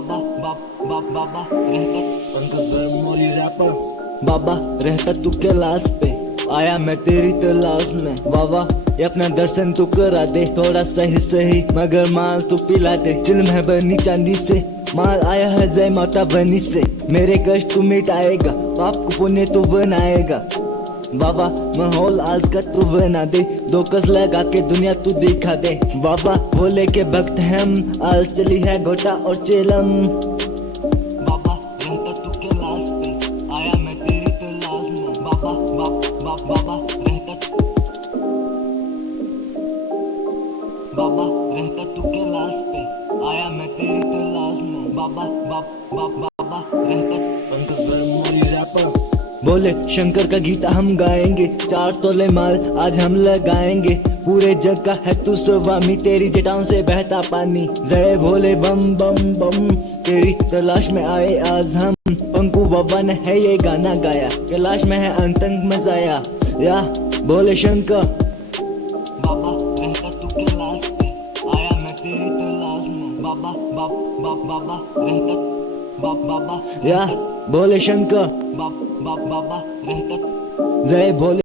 बाबा रहता पंकज मोली रैपर। बाबा रहता तू कैलाश पे, आया मैं तेरी तलाश में। बाबा ये अपना दर्शन तू करा दे, थोड़ा सही सही मगर माल तू पिला दे। दिल में बनी चांदी से माल आया है जय माता बनी से। मेरे कष्ट तू मिटाएगा, पाप को पुण्य तू बनाएगा। बाबा माहौल आज का तू बना दे, दो कस लगा के दुनिया तू दिखा दे। बाबा भोले के भक्त हम, आज चली है गोटा और चेलम। बाबा रहता तू कैलाश पे, आया मैं तेरी तलाश में। बाबा बाबा रहता बाबा रहता तू कैलाश पे, आया मैं तेरी तलाश में। बाबा रहता पंकज मोली रैपर। बोले शंकर का गीत हम गाएंगे, 4 तोले माल आज हम लगाएंगे। पूरे जग का है तू स्वामी, तेरी जटाओं से बहता पानी। जय भोले बम बम बम, तेरी तलाश में आए आज हम। पंकु बाबा ने है ये गाना गाया, कैलाश में है अंतंग मजाया। या भोले शंकर। बाबा रहता तू कैलाश पे, आया मैं तेरी तलाश में। बाबा रहता बाबा या भोले शंकर। बाबा रहता जय भोले।